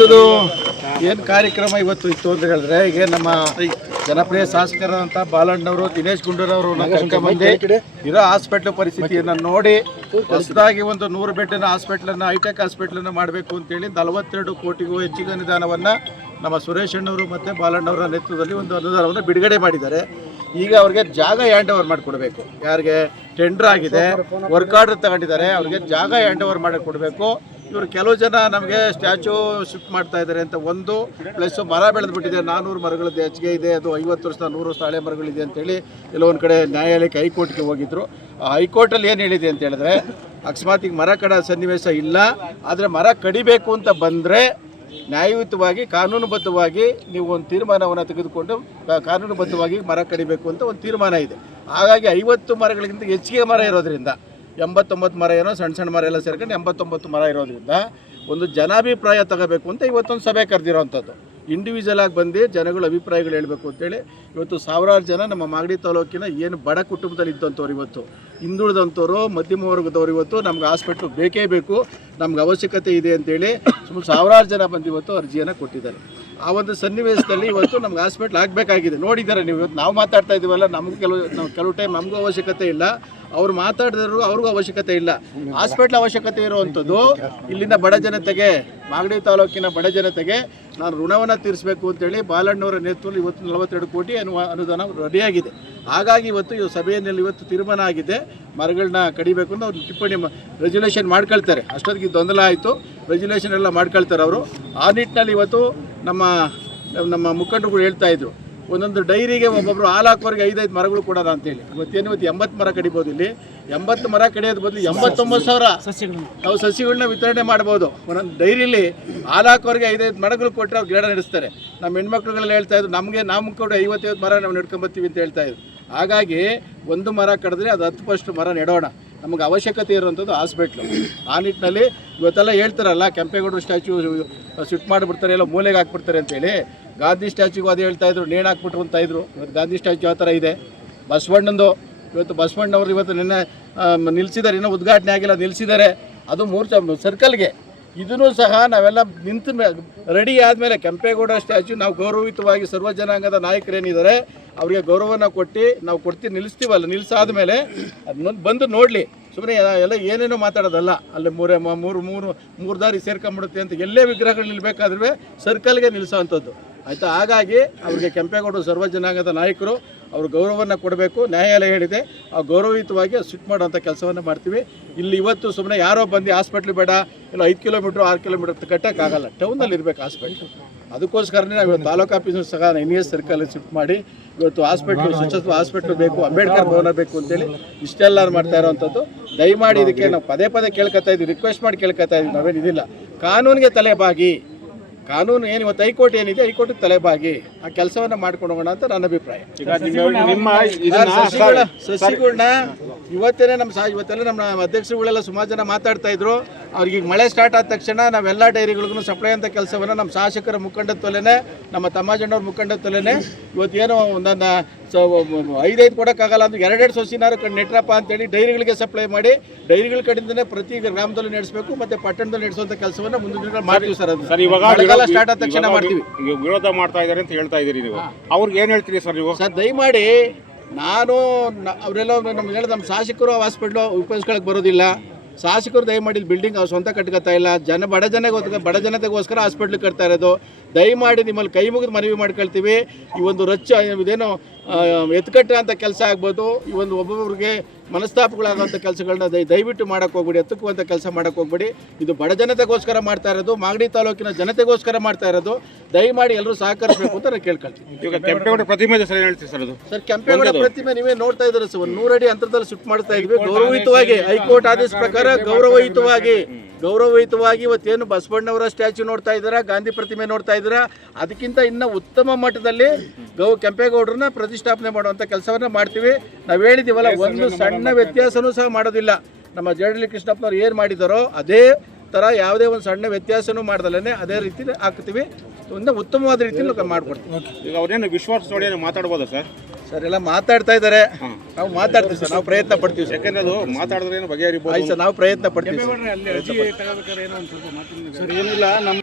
ಇದು ಏನು ಕಾರ್ಯಕ್ರಮ ಇವತ್ತು ಇತ್ತು ಅಂತ ಹೇಳಿದ್ರೆ, ಈಗ ನಮ್ಮ ಜನಪ್ರಿಯ ಶಾಸಕರಾದಂಥ ಬಾಲಣ್ಣವರು, ದಿನೇಶ್ ಗುಂಡೂರವರು ಕರ್ಕೊಂಡ್ಬಂದು ಇರೋ ಹಾಸ್ಪಿಟ್ಲ್ ಪರಿಸ್ಥಿತಿಯನ್ನು ನೋಡಿ ಹೊಸದಾಗಿ ಒಂದು 100 ಬೆಡ್ಡಿನ ಹಾಸ್ಪಿಟ್ಲನ್ನು, ಹೈಟೆಕ್ ಹಾಸ್ಪಿಟ್ಲನ್ನು ಮಾಡಬೇಕು ಅಂತೇಳಿ 42 ಕೋಟಿಗೂ ಹೆಚ್ಚಿನ ಅನುದಾನವನ್ನು ನಮ್ಮ ಸುರೇಶ್ ಅಣ್ಣವರು ಮತ್ತು ಬಾಲಣ್ಣವರ ನೇತೃತ್ವದಲ್ಲಿ ಒಂದು ಅನುದಾನವನ್ನು ಬಿಡುಗಡೆ ಮಾಡಿದ್ದಾರೆ. ಈಗ ಅವ್ರಿಗೆ ಜಾಗ ಹ್ಯಾಂಡ್ ಓವರ್ ಮಾಡಿಕೊಡ್ಬೇಕು. ಯಾರಿಗೆ ಟೆಂಡರ್ ಆಗಿದೆ, ವರ್ಕ್ ಆರ್ಡರ್ ತಗೊಂಡಿದ್ದಾರೆ, ಅವ್ರಿಗೆ ಜಾಗ ಹ್ಯಾಂಡ್ ಓವರ್ ಮಾಡಿ ಕೊಡಬೇಕು. ಇವರು ಕೆಲವು ಜನ ನಮಗೆ ಸ್ಟ್ಯಾಚು ಶಿಫ್ಟ್ ಮಾಡ್ತಾ ಇದ್ದಾರೆ ಅಂತ ಒಂದು ಪ್ಲಸ್ ಮರ ಬೆಳೆದ್ಬಿಟ್ಟಿದೆ, 400 ಮರಗಳದ್ದು ಹೆಚ್ಚಿಗೆ ಇದೆ, ಅದು 50 ವರ್ಷದ 100 ವರ್ಷ ಹಳೆ ಮರಗಳಿದೆ ಅಂತೇಳಿ ಎಲ್ಲೊಂದು ಕಡೆ ನ್ಯಾಯಾಲಯಕ್ಕೆ ಹೈಕೋರ್ಟ್ಗೆ ಹೋಗಿದ್ರು. ಆ ಹೈಕೋರ್ಟಲ್ಲಿ ಏನು ಹೇಳಿದೆ ಅಂತ ಹೇಳಿದ್ರೆ, ಅಕಸ್ಮಾತ್ ಈಗ ಮರ ಕಡ ಸನ್ನಿವೇಶ ಇಲ್ಲ, ಆದರೆ ಮರ ಕಡಿಬೇಕು ಅಂತ ಬಂದರೆ ನ್ಯಾಯಯುತವಾಗಿ ಕಾನೂನುಬದ್ಧವಾಗಿ ನೀವು ಒಂದು ತೀರ್ಮಾನವನ್ನು ತೆಗೆದುಕೊಂಡು ಕಾನೂನುಬದ್ಧವಾಗಿ ಮರ ಕಡಿಬೇಕು ಅಂತ ಒಂದು ತೀರ್ಮಾನ ಇದೆ. ಹಾಗಾಗಿ 50 ಮರಗಳಿಗಿಂತ ಹೆಚ್ಚಿಗೆ ಮರ ಇರೋದ್ರಿಂದ 89 ಮರ ಏನೋ ಸಣ್ಣ ಸಣ್ಣ ಮರ ಎಲ್ಲ ಸೇರ್ಕೊಂಡು 89 ಮರ ಇರೋದ್ರಿಂದ ಒಂದು ಜನಾಭಿಪ್ರಾಯ ತಗೋಬೇಕು ಅಂತ ಇವತ್ತೊಂದು ಸಭೆ ಕರೆದಿರೋವಂಥದ್ದು. ಇಂಡಿವಿಜುವಲ್ ಆಗಿ ಬಂದು ಜನಗಳ ಅಭಿಪ್ರಾಯಗಳು ಹೇಳಬೇಕು ಅಂತೇಳಿ ಇವತ್ತು ಸಾವಿರಾರು ಜನ ನಮ್ಮ ಮಾಗಡಿ ತಾಲೂಕಿನ ಏನು ಬಡ ಕುಟುಂಬದಲ್ಲಿ ಇದ್ದಂಥವ್ರು, ಇವತ್ತು ಹಿಂದುಳಿದಂಥವ್ರು, ಮಧ್ಯಮ ವರ್ಗದವ್ರು ಇವತ್ತು ನಮ್ಗೆ ಹಾಸ್ಪಿಟ್ಲು ಬೇಕೇ ಬೇಕು, ನಮ್ಗೆ ಅವಶ್ಯಕತೆ ಇದೆ ಅಂತೇಳಿ ಸುಮಾರು ಸಾವಿರಾರು ಜನ ಬಂದು ಇವತ್ತು ಅರ್ಜಿಯನ್ನು ಕೊಟ್ಟಿದ್ದಾರೆ. ಆ ಒಂದು ಸನ್ನಿವೇಶದಲ್ಲಿ ಇವತ್ತು ನಮ್ಗೆ ಹಾಸ್ಪಿಟ್ಲ್ ಆಗಬೇಕಾಗಿದೆ. ನೋಡಿದ್ದಾರೆ ನೀವು, ಇವತ್ತು ನಾವು ಮಾತಾಡ್ತಾ ಇದ್ದೀವಲ್ಲ, ನಮಗೂ ಕೆಲವು ಟೈಮ್ ನಮಗೂ ಅವಶ್ಯಕತೆ ಇಲ್ಲ, ಅವ್ರು ಮಾತಾಡಿದ್ರು ಅವ್ರಿಗೂ ಅವಶ್ಯಕತೆ ಇಲ್ಲ. ಹಾಸ್ಪಿಟ್ಲ್ ಅವಶ್ಯಕತೆ ಇರುವಂಥದ್ದು ಇಲ್ಲಿನ ಬಡ ಜನತೆಗೆ, ಮಾಗಡಿ ತಾಲೂಕಿನ ಬಡ ಜನತೆಗೆ ನಾನು ಋಣವನ್ನು ತೀರಿಸಬೇಕು ಅಂತೇಳಿ ಬಾಲಣ್ಣವರ ನೇತೃತ್ವದಲ್ಲಿ ಇವತ್ತು 42 ಕೋಟಿ ಅನುದಾನ ರೆಡಿಯಾಗಿದೆ. ಹಾಗಾಗಿ ಇವತ್ತು ಸಭೆಯಲ್ಲಿ ಇವತ್ತು ತೀರ್ಮಾನ ಆಗಿದೆ, ಮರಗಳನ್ನ ಕಡಿಬೇಕು ಅಂತ ಅವ್ರು ಟಿಪ್ಪಣಿ ರೆಜುಲೇಷನ್ ಮಾಡ್ಕೊಳ್ತಾರೆ. ಅಷ್ಟೊತ್ತಿಗೆ ಗೊಂದಲ ಆಯಿತು, ರೆಜುಲೇಷನ್ ಎಲ್ಲ ಮಾಡ್ಕೊಳ್ತಾರೆ ಅವರು. ಆ ನಿಟ್ಟಿನಲ್ಲಿ ಇವತ್ತು ನಮ್ಮ ಮುಖಂಡರುಗಳು ಹೇಳ್ತಾಯಿದ್ರು, ಒಂದೊಂದು ಡೈರಿಗೆ ಒಬ್ಬೊಬ್ಬರು ಹಾಲು ಹಾಕೋರಿಗೆ 5-5 ಮರಗಳು ಕೊಡೋಣ ಅಂತೇಳಿ. ಇವತ್ತು 80 ಮರ ಕಡಿಬೋದು. ಇಲ್ಲಿ 80 ಮರ ಕಡಿಯೋದು ಬದಲು 89,000 ನಾವು ಸಸಿಗಳನ್ನ ವಿತರಣೆ ಮಾಡ್ಬೋದು. ಒಂದೊಂದು ಡೈರಿಲಿ ಹಾಲು ಹಾಕೋರಿಗೆ 5-5 ಮರಗಳು ಕೊಟ್ಟರೆ ಅವ್ರು ಗಿಡ ನಡೆಸ್ತಾರೆ. ನಮ್ಮ ಹೆಣ್ಮಕ್ಳುಗಳೆಲ್ಲ ಹೇಳ್ತಾಯಿದ್ರು, ನಮ್ಮ ಕೂಡ 50 ಮರ ನಾವು ನೆಡ್ಕೊಂಬರ್ತೀವಿ ಅಂತ ಹೇಳ್ತಾಯಿದ್ರು. ಹಾಗಾಗಿ ಒಂದು ಮರ ಕಡಿದ್ರೆ ಅದು 10% ಮರ ನೆಡೋಣ, ನಮಗೆ ಅವಶ್ಯಕತೆ ಇರುವಂಥದ್ದು ಹಾಸ್ಪಿಟ್ಲು. ಆ ನಿಟ್ಟಿನಲ್ಲಿ ಇವತ್ತೆಲ್ಲ ಹೇಳ್ತಾರಲ್ಲ, ಕೆಂಪೇಗೌಡರು ಸ್ಟ್ಯಾಚ್ಯೂ ಶಿಫ್ಟ್ ಮಾಡಿಬಿಡ್ತಾರೆ, ಎಲ್ಲ ಮೂಲೆಗೆ ಹಾಕ್ಬಿಡ್ತಾರೆ ಅಂತೇಳಿ. ಗಾಂಧಿ ಸ್ಟ್ಯಾಚ್ಯೂಗೂ ಅದು ಹೇಳ್ತಾಯಿದ್ರು, ನೇಣು ಹಾಕ್ಬಿಟ್ರು ಅಂತ ಇದ್ರು. ಇವತ್ತು ಗಾಂಧಿ ಸ್ಟ್ಯಾಚ್ಯೂ ಯಾವ ಥರ ಇದೆ, ಬಸವಣ್ಣಂದು ಇವತ್ತು ಬಸವಣ್ಣವ್ರು ಇವತ್ತು ನಿನ್ನೆ ನಿಲ್ಲಿಸಿದ್ದಾರೆ, ಇನ್ನೂ ಉದ್ಘಾಟನೆ ಆಗಿಲ್ಲ, ನಿಲ್ಲಿಸಿದ್ದಾರೆ. ಅದು 3 ಸರ್ಕಲ್ಗೆ. ಇದನ್ನು ಸಹ ನಾವೆಲ್ಲ ನಿಂತು ರೆಡಿ ಆದಮೇಲೆ ಕೆಂಪೇಗೌಡ ಸ್ಟ್ಯಾಚ್ಯೂ ನಾವು ಗೌರವಯುತವಾಗಿ ಸರ್ವ ಜನಾಂಗದ ನಾಯಕರೇನಿದ್ದಾರೆ ಅವರಿಗೆ ಗೌರವನ ಕೊಟ್ಟು ನಾವು ಕೊಡ್ತೀವಿ, ನಿಲ್ಲಿಸ್ತೀವಲ್ಲ, ನಿಲ್ಲಿಸಾದ್ಮೇಲೆ ಅದನ್ನೊಂದು ಬಂದು ನೋಡಲಿ. ಸುಮ್ಮನೆ ಎಲ್ಲ ಏನೇನೋ ಮಾತಾಡೋದಲ್ಲ. ಅಲ್ಲಿ ಮೂರು ದಾರಿ ಸೇರ್ಕೊಂಡ್ಬಿಡುತ್ತೆ ಅಂತ ಎಲ್ಲೇ ವಿಗ್ರಹಗಳು ನಿಲ್ಲಬೇಕಾದ್ರೆ ಸರ್ಕಲ್ಗೆ ನಿಲ್ಲಿಸೋವಂಥದ್ದು ಆಯಿತಾ. ಹಾಗಾಗಿ ಅವ್ರಿಗೆ ಕೆಂಪೇಗೌಡರು ಸರ್ವ ಜನಾಂಗದ ನಾಯಕರು, ಅವರು ಗೌರವವನ್ನು ಕೊಡಬೇಕು. ನ್ಯಾಯಾಲಯ ಹೇಳಿದೆ, ಆ ಗೌರವಯುತವಾಗಿ ಸ್ವಿಚ್ ಮಾಡೋವಂಥ ಕೆಲಸವನ್ನು ಮಾಡ್ತೀವಿ. ಇಲ್ಲಿ ಇವತ್ತು ಸುಮ್ಮನೆ ಯಾರೋ ಬಂದು ಹಾಸ್ಪಿಟ್ಲ್ ಬೇಡ, ಇಲ್ಲ 5 ಕಿಲೋಮೀಟ್ರ್ 6 ಕಿಲೋಮೀಟ್ರ್ ಕಟ್ಟೋಕ್ಕಾಗಲ್ಲ, ಟೌನಲ್ಲಿ ಇರಬೇಕು ಹಾಸ್ಪಿಟ್ಲು. ಅದಕ್ಕೋಸ್ಕರನೇ ನಾವು ಇವತ್ತು ತಾಲೂಕು ಆಫೀಸು ಸಹ NES ಸರ್ಕಲ್ ಶಿಫ್ಟ್ ಮಾಡಿ ಇವತ್ತು ಹಾಸ್ಪಿಟ್ಲು, ಶುಚಿತ್ವ ಹಾಸ್ಪಿಟ್ಲು ಬೇಕು, ಅಂಬೇಡ್ಕರ್ ಭವನ ಬೇಕು ಅಂತೇಳಿ ಇಷ್ಟೆಲ್ಲ ಮಾಡ್ತಾ ಇರೋವಂಥದ್ದು. ದಯಮಾಡಿ ಇದಕ್ಕೆ ನಾವು ಪದೇ ಕೇಳ್ಕೊತಾ ಇದ್ದೀವಿ, ರಿಕ್ವೆಸ್ಟ್ ಮಾಡಿ ಕೇಳ್ಕೊತಾ ಇದ್ದೀವಿ. ನಾವೇನು ಇದಿಲ್ಲ, ಕಾನೂನಿಗೆ ತಲೆಬಾಗಿ, ಕಾನೂನು ಏನು ಇವತ್ತು ಹೈಕೋರ್ಟ್ ಏನಿದೆ ಹೈಕೋರ್ಟಿಗೆ ತಲೆಬಾಗಿ ಆ ಕೆಲಸವನ್ನು ಮಾಡ್ಕೊಂಡು ಹೋಗೋಣ ಅಂತ ನನ್ನ ಅಭಿಪ್ರಾಯ. ಸಸಿಗಳನ್ನ ಇವತ್ತೆಲ್ಲ ನಮ್ಮ ಅಧ್ಯಕ್ಷರುಗಳೆಲ್ಲ ಸುಮಾರು ಜನ ಮಾತಾಡ್ತಾ ಇದ್ರು. ಅವ್ರಿಗೆ ಈಗ ಮಳೆ ಸ್ಟಾರ್ಟ್ ಆದ ತಕ್ಷಣ ನಾವೆಲ್ಲ ಡೈರಿಗಳಿಗೂ ಸಪ್ಲೈ ಅಂತ ಕೆಲಸವನ್ನು ನಮ್ಮ ಶಾಸಕರ ಮುಖಂಡತ್ವಲ್ಲೇ, ನಮ್ಮ ತಮ್ಮಾಜಣ್ಣವ್ರ ಮುಖಂಡತ್ವಲ್ಲೇ ಇವತ್ತೇನೋ ಒಂದನ್ನು 5 ಕೊಡೋಕ್ಕಾಗಲ್ಲ ಅಂದ್ರೆ 2 ಸಸಿನಾರು ನೆಟ್ರಪ್ಪ ಅಂತೇಳಿ ಡೈರಿಗಳಿಗೆ ಸಪ್ಲೈ ಮಾಡಿ ಡೈರಿಗಳ ಕಡೆಯಿಂದನೇ ಪ್ರತಿ ಗ್ರಾಮದಲ್ಲೂ ನಡೆಸಬೇಕು ಮತ್ತು ಪಟ್ಟಣದಲ್ಲಿ ನಡೆಸುವಂಥ ಕೆಲಸವನ್ನು ಮುಂದಿನ ದಿನಗಳಲ್ಲಿ ಮಾಡ್ತೀವಿ ಸರ್. ಅದು ಮಳೆಗಾಲ ಸ್ಟಾರ್ಟ್ ಆದ ತಕ್ಷಣ ಮಾಡ್ತೀವಿ. ವಿರೋಧ ಮಾಡ್ತಾ ಇದ್ದಾರೆ ಅಂತ ಹೇಳ್ತಾ ಇದ್ದೀರಿ ನೀವು, ಅವ್ರಿಗೆ ಏನು ಹೇಳ್ತೀರಿ ಸರ್ ನೀವು? ಸರ್ ದಯಮಾಡಿ, ಅವರೆಲ್ಲ ನಮ್ಮ ಶಾಸಕರು ಹಾಸ್ಪಿಟ್ಲು ಉಪಯೋಗಿಸ್ಕೊಳಕ್ಕೆ ಬರೋದಿಲ್ಲ. ಶಾಸಕರು ದಯಮಾಡಿ ಬಿಲ್ಡಿಂಗ್ ಅವ್ರು ಸ್ವಂತ ಕಟ್ಕೊತಾ ಇಲ್ಲ, ಬಡ ಜನತೆಗೋಸ್ಕರ ಹಾಸ್ಪಿಟ್ಲ್ ಕಟ್ತಾ ಇರೋದು. ದಯಮಾಡಿ ನಿಮ್ಮಲ್ಲಿ ಕೈ ಮುಗಿದು ಮನವಿ ಮಾಡ್ಕೊಳ್ತೀವಿ. ಈ ಒಂದು ಇದೇನೋ ಎತ್ಕಟ್ಟ ಅಂತ ಕೆಲಸ ಆಗ್ಬೋದು, ಈ ಒಂದು ಒಬ್ಬೊಬ್ಬರಿಗೆ ಮನಸ್ತಾಪಗಳಾಗುವಂಥ ಕೆಲಸಗಳನ್ನ ದಯವಿಟ್ಟು ಮಾಡೋಕ್ಕೆ ಹೋಗ್ಬೇಡಿ, ಎತ್ತಕ್ಕುವಂಥ ಕೆಲಸ ಮಾಡೋಕ್ಕೆ ಹೋಗ್ಬೇಡಿ. ಇದು ಬಡ ಜನತೆಗೋಸ್ಕರ ಮಾಡ್ತಾ ಇರೋದು, ಮಾಗಡಿ ತಾಲೂಕಿನ ಜನತೆಗೋಸ್ಕರ ಮಾಡ್ತಾ ಇರೋದು. ದಯಮಾಡಿ ಎಲ್ಲರೂ ಸಹಕರಿಸಬೇಕು ಅಂತ ನಾನು ಕೇಳ್ಕೊಳ್ತೀನಿ. ಈಗ ಕೆಂಪೇಗೌಡ ಪ್ರತಿಮೆ ಸರ್ ಹೇಳ್ತೀವಿ ಸರ್, ಅದು ಸರ್ ಕೆಂಪೇಗೌಡ ಪ್ರತಿಮೆ ನೀವೇ ನೋಡ್ತಾ ಇದ್ದಾರೆ ಸರ್, 100 ಅಡಿ ಅಂತರದಲ್ಲಿ ಶಿಫ್ಟ್ ಮಾಡ್ತಾ ಇದ್ವಿ ಗೌರವಯುತವಾಗಿ. ಹೈಕೋರ್ಟ್ ಆದೇಶ ಪ್ರಕಾರ ಗೌರವಯುತವಾಗಿ ಇವತ್ತೇನು ಬಸವಣ್ಣವರ ಸ್ಟ್ಯಾಚ್ಯೂ ನೋಡ್ತಾ ಇದ್ದೀರಾ, ಗಾಂಧಿ ಪ್ರತಿಮೆ ನೋಡ್ತಾ ಇದ್ದೀರಾ, ಅದಕ್ಕಿಂತ ಇನ್ನೂ ಉತ್ತಮ ಮಟ್ಟದಲ್ಲಿ ಕೆಂಪೇಗೌಡರನ್ನ ಪ್ರತಿಷ್ಠಾಪನೆ ಮಾಡುವಂಥ ಕೆಲಸವನ್ನು ಮಾಡ್ತೀವಿ. ನಾವು ಹೇಳಿದ್ದೀವಲ್ಲ, ಒಂದು ಸಣ್ಣ ವ್ಯತ್ಯಾಸನೂ ಸಹ ಮಾಡೋದಿಲ್ಲ. ನಮ್ಮ ಜಡಲಿ ಕೃಷ್ಣಪ್ಪನವ್ರು ಏನು ಮಾಡಿದಾರೋ ಅದೇ ಥರ ಯಾವುದೇ ಒಂದು ಸಣ್ಣ ವ್ಯತ್ಯಾಸನೂ ಮಾಡ್ದಲ್ಲೇ ಅದೇ ರೀತಿ ಹಾಕ್ತೀವಿ, ಒಂದು ಉತ್ತಮವಾದ ರೀತಿಯಲ್ಲಿ ಮಾಡ್ಕೊಡ್ತೀವಿ. ಈಗ ಅವ್ರೇನು ವಿಶ್ವಾಸ ನೋಡಿ ಮಾತಾಡ್ಬೋದಾ ಸರ್? ಸರ್ ಎಲ್ಲ ಮಾತಾಡ್ತಾ ಇದ್ದಾರೆ, ನಾವು ಮಾತಾಡ್ತೀವಿ ಸರ್, ನಾವು ಪ್ರಯತ್ನ ಪಡ್ತೀವಿ ಸರ್. ಯಾಕಂದ್ರೆ ಅದು ಮಾತಾಡಿದ್ರೆ ಬಗೆಹರಿಬೋದು ಸರ್, ನಾವು ಪ್ರಯತ್ನ ಪಡ್ತೀವಿ ಸರ್. ಏನಿಲ್ಲ, ನಮ್ಮ